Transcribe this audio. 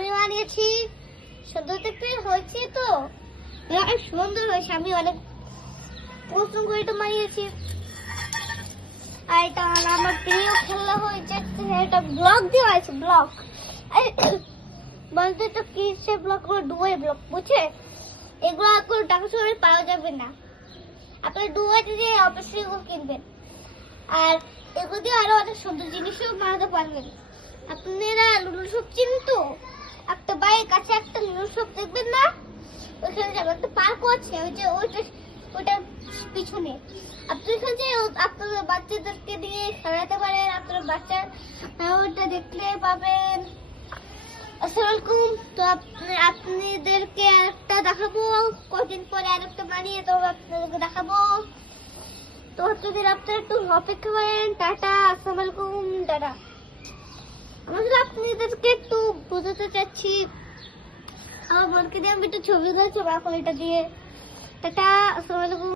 আমি বানিয়েছি। সুন্দর দেখতে হয়েছে তো, অনেক সুন্দর হয়েছে। আমি অনেক পছন্দ করে এটা বানিয়েছি। আর এটা আমার প্রিয় খেলা হয়েছে, এটা ব্লক দেওয়া আছে। ব্লক বলতে তো কি সে ব্লক হলো ডুয়ে ব্লক, বুঝছে? এগুলো আর কোনো টাকা সরে পাওয়া যাবে না। আপনি ডুয়েতে যে অবশ্যই এগুলো কিনবেন। আর এগুলো দিয়ে আরো অনেক সুন্দর জিনিসও বানাতে পারবেন। আপনারা লুডো শপ চিনেন তো? একটা বাড়ির কাছে একটা লুডো শপ দেখবেন না? ওইখানে যাবেন, একটা পার্ক আছে, ওই যে ওইটার পিছনে। আপনি এখানে যে আপনাদের বাচ্চাদেরকে দিয়ে খেলাতে পারেন। আপনার বাচ্চা ওইটা দেখলে পাবেন। আসসালামু আলাইকুম। তো আপনাদেরকে একটা দেখাবো, কদিন পরে আরেকটা বানিয়ে তো আপনাদেরকে দেখাবো। তো আপনারা একটু অপেক্ষা করেন। টাটা, আসসালামু আলাইকুম, টাটা। আমি আপনাদেরকে একটু বোঝাতে চাচ্ছি, আমার বোনকে দিয়ে আমি একটু ছবি তুলছি এখন এটা দিয়ে। টাটা, আসসালামু আলাইকুম।